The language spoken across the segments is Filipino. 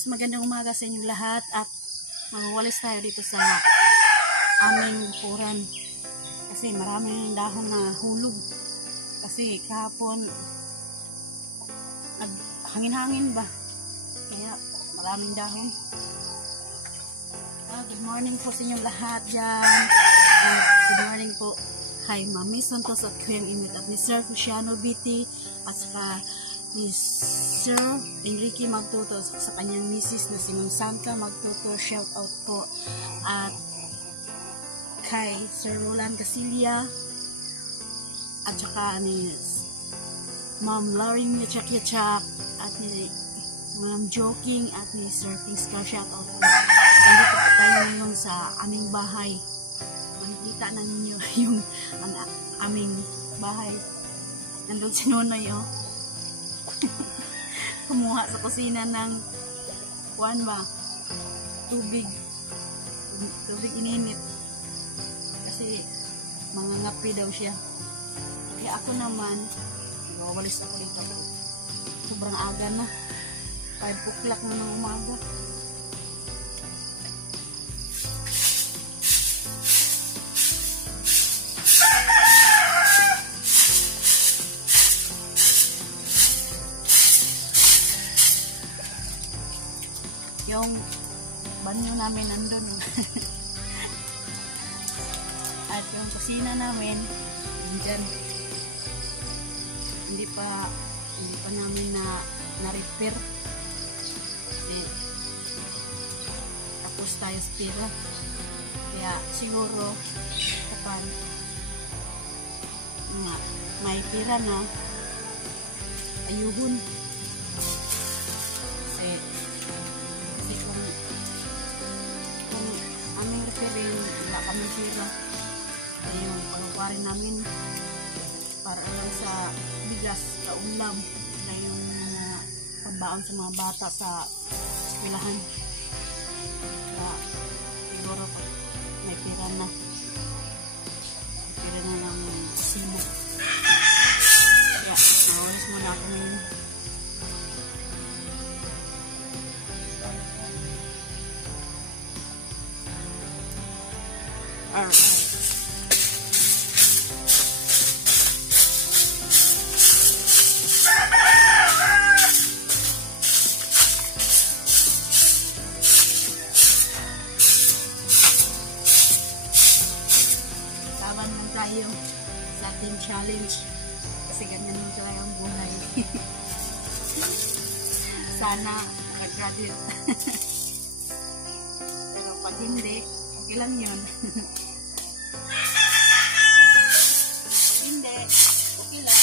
guys, magandang umaga sa inyong lahat at magwawalis tayo dito sa aming bukuran kasi maraming dahon na hulog kasi kahapon hangin-hangin ba kaya maraming dahon. Good morning po sa inyong lahat dyan. Good morning po kay Mami Santos at Kuya Imit at ni Sir Luciano BT at saka ni Sir Enrique Magtuto sa kanyang misis na si Ma'am Santa Magtuto, shout out po, at kay Sir Roland Casilia at saka ni Ma'am Lauren Yachak at ni Ma'am Joking at ni Sir Pingscar, shout out po. Nandito po tayo ngayon sa aming bahay. Makikita na ninyo yung aming bahay. Nandun si Nonoy kumuha sa kusina ng tubig ininit kasi mangangapi daw siya. Kaya ako naman wawalis ako dito. Sobrang aga na, 5 o'clock na ng umaga. Yung banyo namin nandun at yung kusina namin dyan, hindi pa namin na-repair kasi tapos tayo sa tira, kaya siguro kapan may tira na ayuhon kasi kung aming referin wala kami sira yung pagkukuharin namin para lang sa bigas, sa ulam na yung pagbaon sa mga bata sa eskwelahan. Kaya siguro may pira na ng sino, kaya nawalis muna ako ngayon. Saban lang tayo sa ating challenge kasi ganyan mo sila yung buhay. Sana mag-graduate. Pero pag hindi, okay lang yun. Hindi, okay lang.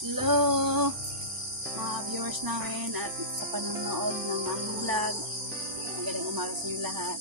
Hello mga viewers namin at sa panonood ng mga vlog. Magandang umaga sa inyo lahat.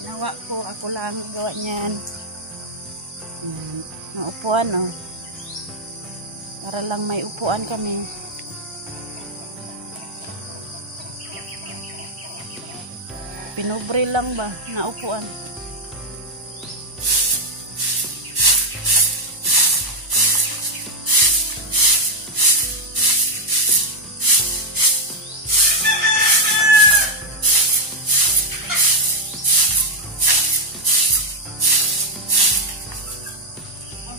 Ginawa ko, ako lang gawa niyan. Naupuan para lang may upuan kami. Pinobre lang ba naupuan.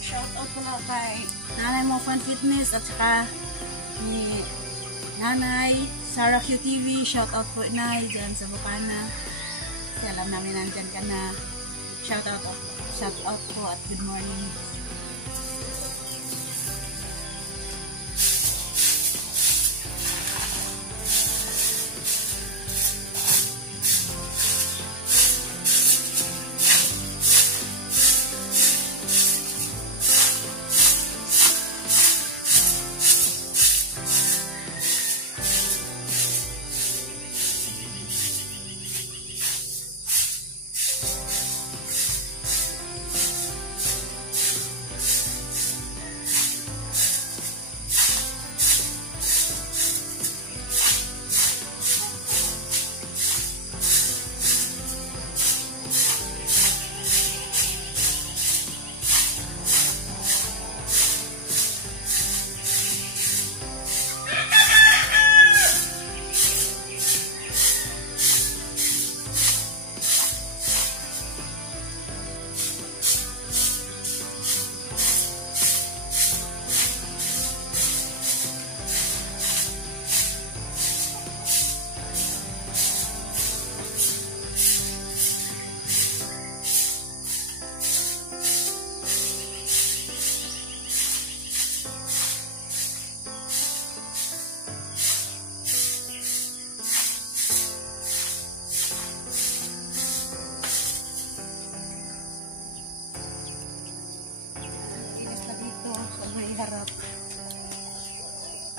Shoutout pala kay Nanay Mo Fan Fitness at saka ni Nanay, Sarah QTV, shout out po Nay, dyan sa Bukana. Kasi alam namin nandyan ka na. Shout out po at good morning.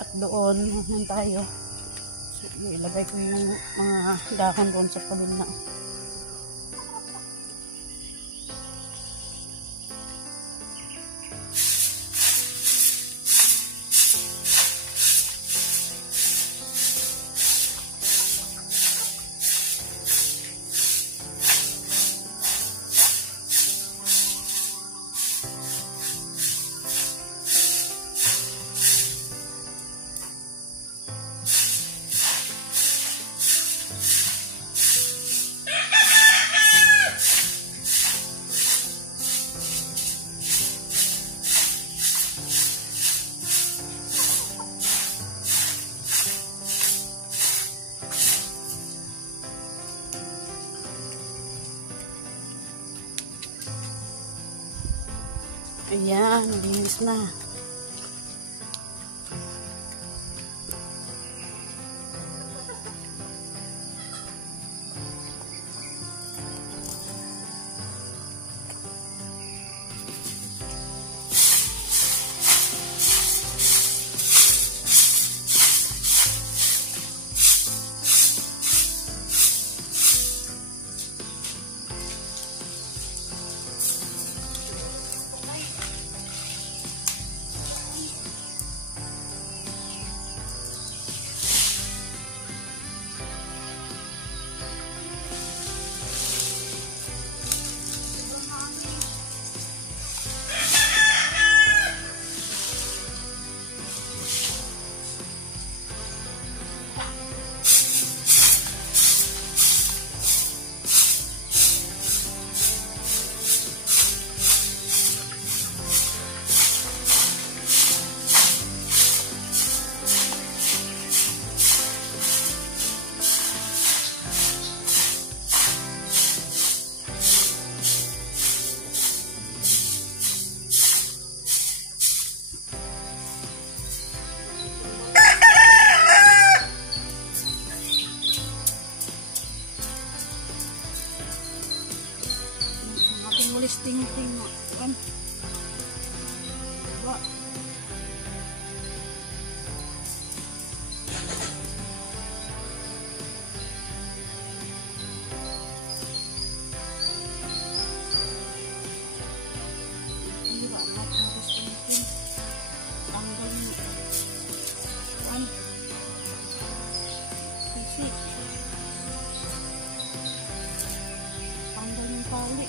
At doon tayo. Ilagay ko yung mga dahon doon sa kuluna. Ayan, linis na. Ting-ting kan. Ba. Ini ba harus ting-ting. Tanggal kan. Fisik. Tanggal yung tali.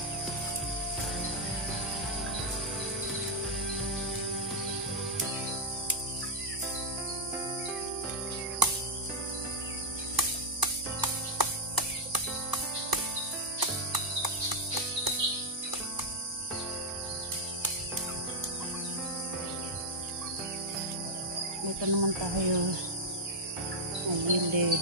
Dito naman tayo sa gilid.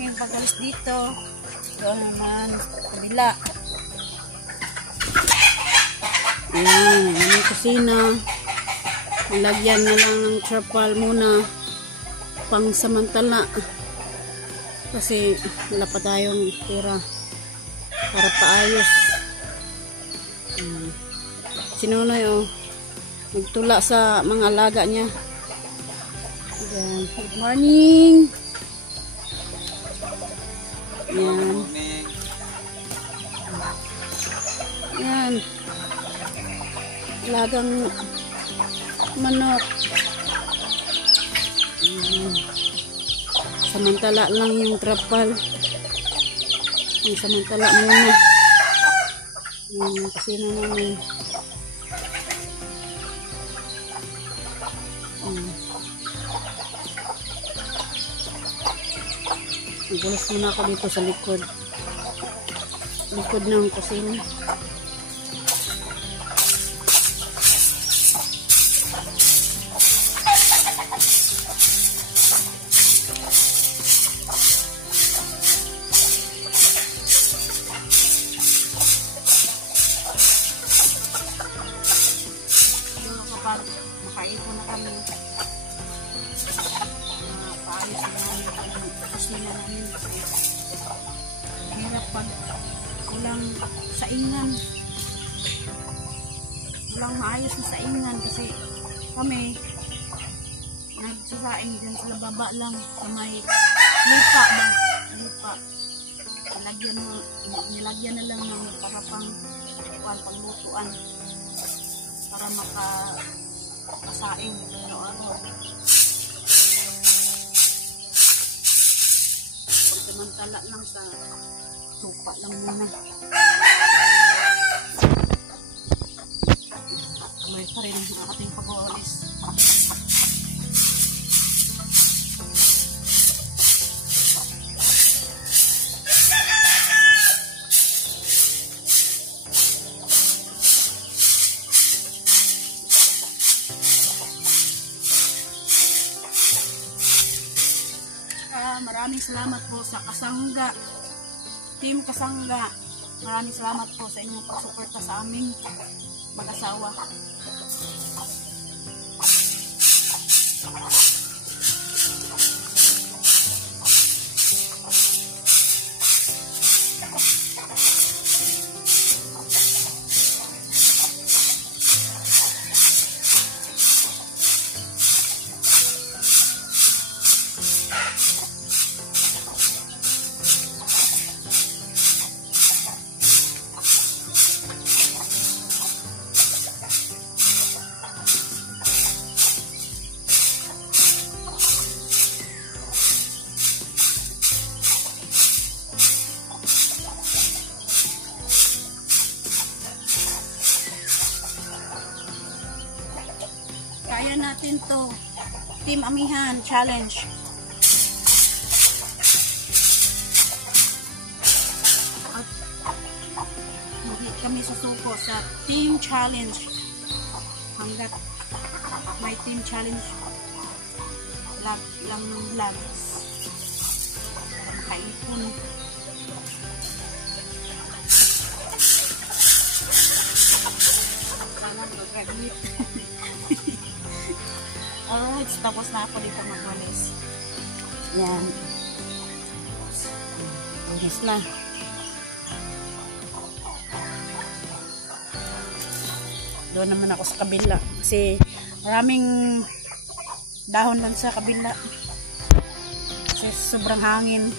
Yung pagalis dito, doon naman kabila. Ayan, yung kusina. Lagyan na lang ng trapal muna pang samantala kasi wala pa tayong pera para paayos. Sinunoy nagtula sa mga alaga niya. Ayan. Good morning. Yan. Yan. Lagang manok. Samantala lang yung trapal. Ang samantala muna. Kasi naman Gulas muna ako dito sa likod ng kusina. Makaipon na kami. Paayos na kusina namin. Hirap pag walang saingan. Walang maayos na saingan kasi kami nagsasaing dyan sa baba lang sa may lupa ba? Lupa. Nilagyan na lang ng para panglutuan para makasaing araw-araw. Pagsamantala lang sa lupa lang muna. May pa rin ang ating pag-uwalis. Maraming salamat po sa Kasangga, Team Kasangga. Maraming salamat po sa inyong pagsuporta sa aming mag-asawa. Kaya natin to. Team Amihan Challenge. At sa team challenge. Hanggat may team challenge, vlog lang ng vlog. Makaipon. Sana mag-graduate. Alright, tapos na ako dito magwalis. Yan. Walis na. Doon naman ako sa kabila. Kasi maraming dahon lang sa kabila. Kasi sobrang hangin.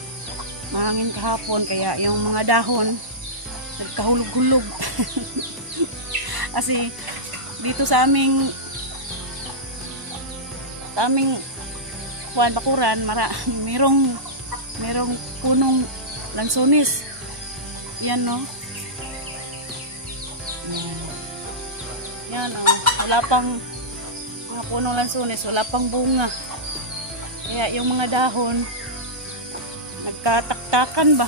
Mahangin kahapon. Kaya yung mga dahon nagkahulog-hulog. Kasi dito sa aming bakuran, merong punong lansones. Yan, no? Yan, oh. Wala pang mga punong lansones, wala pang bunga. Kaya yung mga dahon nagkataktakan ba?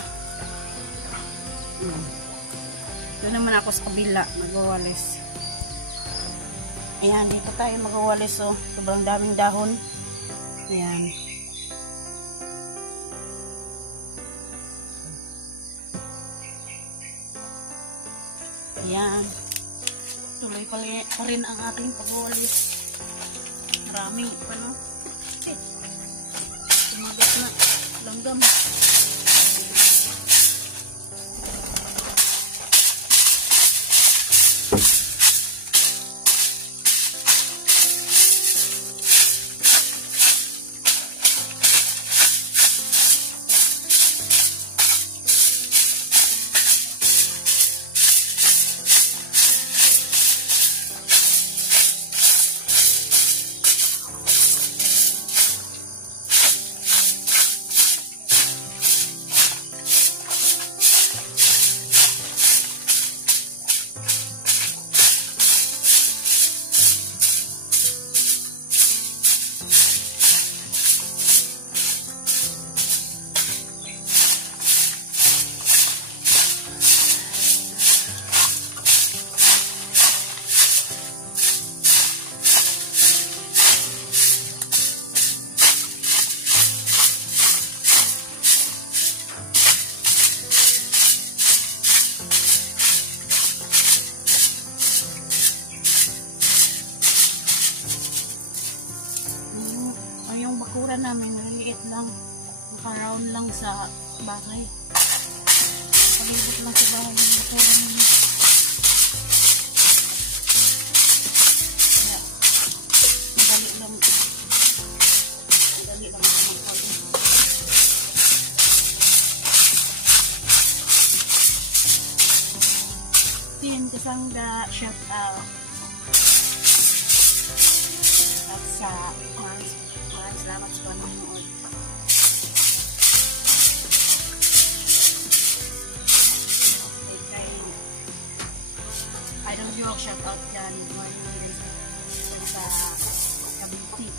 Doon naman ako sa kabila magwawalis. Ayan, dito tayo magwawalis, oh. Sobrang daming dahon. Ayan. Ayan. Tuloy pa rin ang aking pagwawalis. Maraming ano. Tumagat na langgam. Bakuran namin, naliliit lang. Naka-round lang sa bahay. Palibot lang sa bahay yung bakuran namin. Kaya, madali lang ako magpagod. Tin, kasangga, shout out. At sa salamat sa panonood. Kay Idol Joke, shout out dyan. Morning guys. Sa Cavite.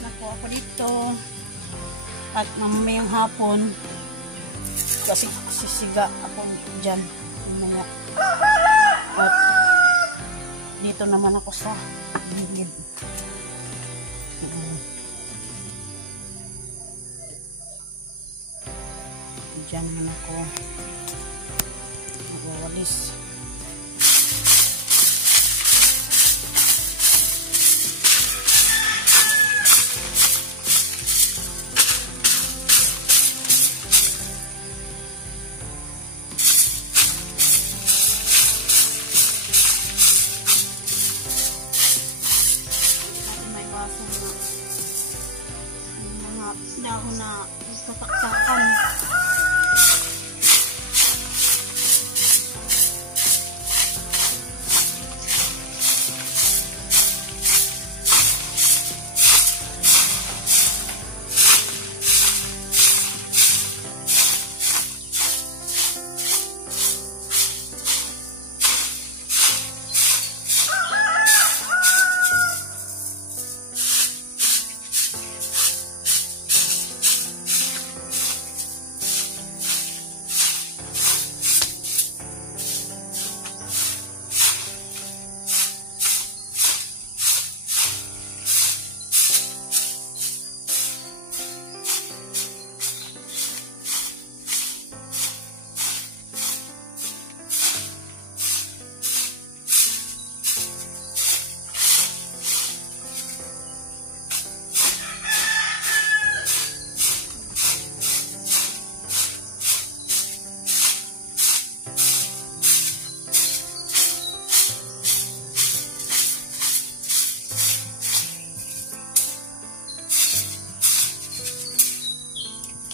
na po ako dito. At mamayang hapon, kasi sisiga ako dyan. At dito naman ako sa gilid. Dyan naman ako magwawalis. Dahon na tataktakan.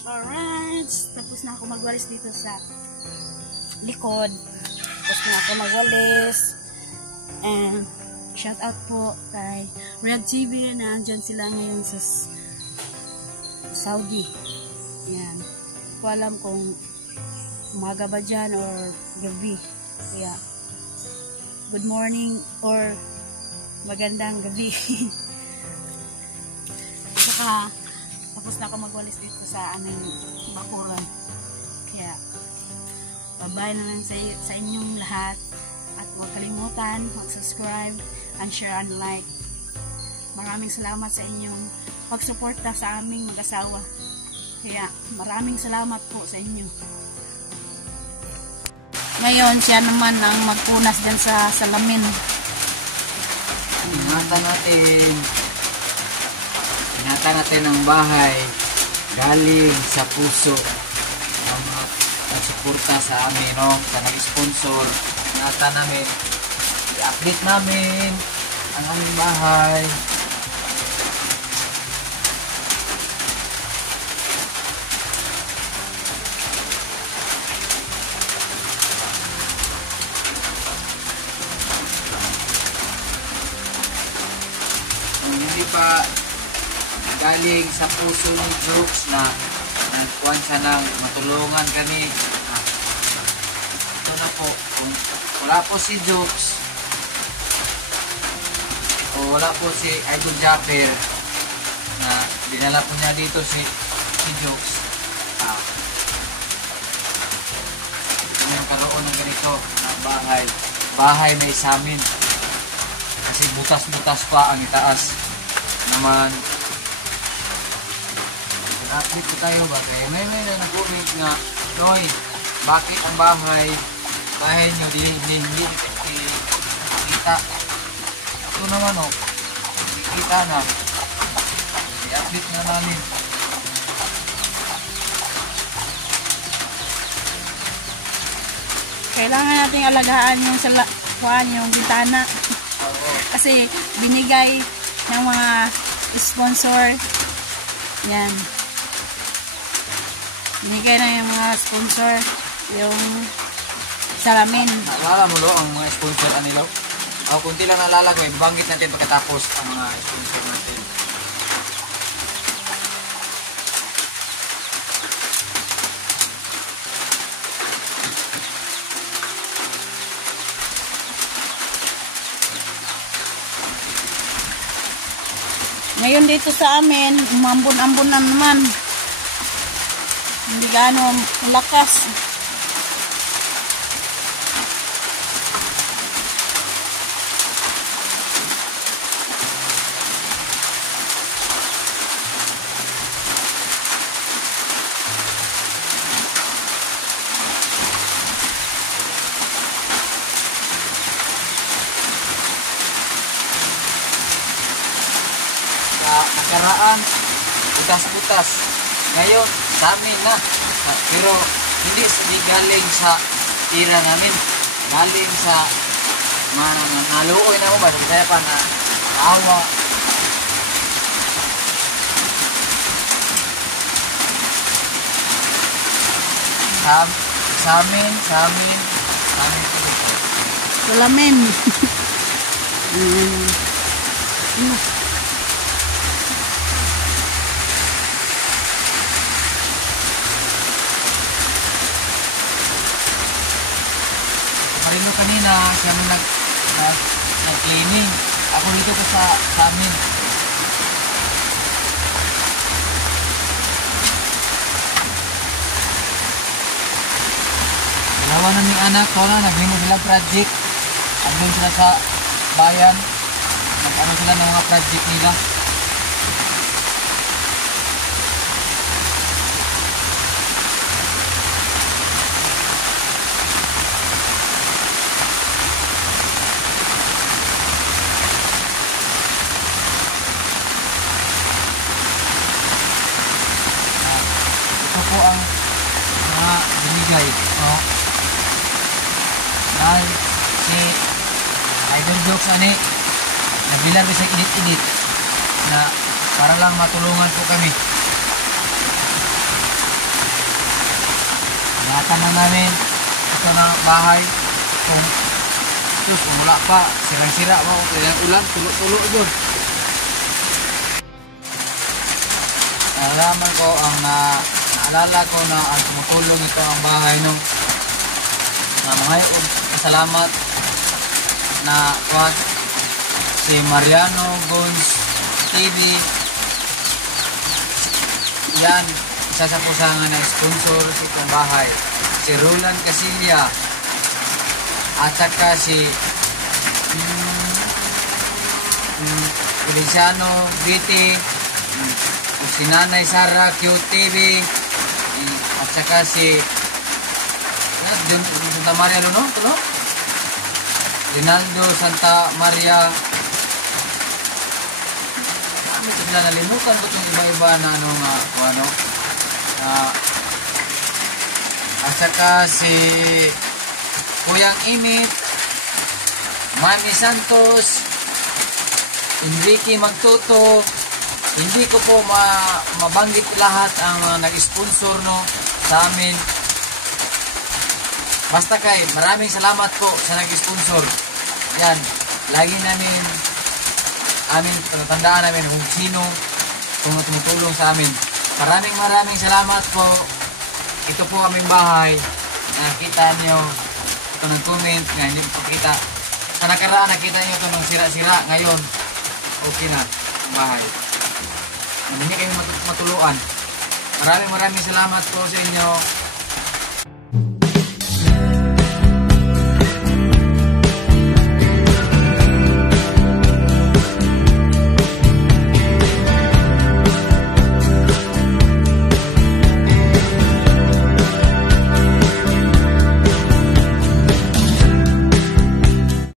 Alright, tapos na ako magwalis dito sa likod. Tapos na ako magwalis. And shout out po kay Red TV na andyan sila ngayon sa Saudi. Yan. Hindi ko alam kung umaga ba dyan or gabi. Kaya good morning or magandang gabi. Saka tapos na ako magwalis dito sa aming bakuran. Kaya, bye-bye na lang sa inyong lahat. At huwag kalimutan, mag-subscribe, and share and like. Maraming salamat sa inyong pagsuporta sa aming mag-asawa. Kaya, maraming salamat po sa inyo. Ngayon, siya naman ang magpunas dyan sa salamin. Ingatan natin ang bahay galing sa puso ng mga nagsuporta sa amin, no? Sa nag-sponsor. Ingatan namin, i-update namin ang aming bahay. Kung hindi pa galing sa puso ng Jokes na nagkuhan siya ng matulungan kami. Ito na po, kung wala po si Jokes o wala po si Idol Japper na dinala po niya dito si Jokes, kami ang karoon ng ganito na bahay na isamin kasi butas-butas pa ang itaas naman. Update ko tayo ba? Kaya may na nag-comment nga, Noy, bakit ang bahay nyo hindi nakikita? Ito naman o, nakikita na. I-update na namin. Kailangan nating alagaan yung yung bintana. Kasi binigay ng mga sponsor. Yan. Binigay na yung mga sponsor yung salamin. Naalala mo lo ang mga sponsor anilaw? Kunti lang naalala ko, banggit natin pagkatapos ang mga sponsor natin. Ngayon dito sa amin, umambon-ambon na naman. Hindi gaano malakas. Nakaraan, butas-butas. Ngayon, sa amin na. Pero hindi galing sa tira namin. Galing sa naluoy na mo ba? Saya pa na awa. Sa amin. Salamin. Marino kanina, siya mo nag-cleaning. Ako dito ko sa amin. Dalawa na ng anak ko na, naghimo sila project. Andun sila sa bayan. Nag-ano sila ng mga project nila. Ito po ang mga binigay. Oh. Dahil si Idol Jokes ani nabilar sa init-init na para lang matulungan po kami. Ingatan na namin ito na bahay. Kung wala pa, sirang-sira mo, kailangan ulan, tulo-tulo doon. Nalaman ko ang naalala ko na ang tumutulong ito ang bahay nung mga salamat na what si Mariano Gons TV. Yan, isa sa pusangan na sponsor sa itong bahay. Si Roland Casilla at saka si Feliciano Viti, si Nanay Sara QTV, at saka si Santa Maria no? Rinaldo Santa Maria. Kami sila nalimutan ko itong iba-iba na at saka si Kuyang Imit, Manny Santos, Enrique Magtuto. Hindi ko po mabanggit lahat ang mga nag-sponsor sa amin. Basta kay maraming salamat po sa nag-sponsor. Yan, lagi amin tatandaan namin kung sino kung tumutulong sa amin. Maraming salamat po. Ito po aming bahay. Nakita nyo ito ng comment na hindi ko pakita. Sa nakaraan nakita nyo ito ng sira-sira. Ngayon, okay na ang bahay. Hindi kayo matuluan. Maraming salamat po sa inyo.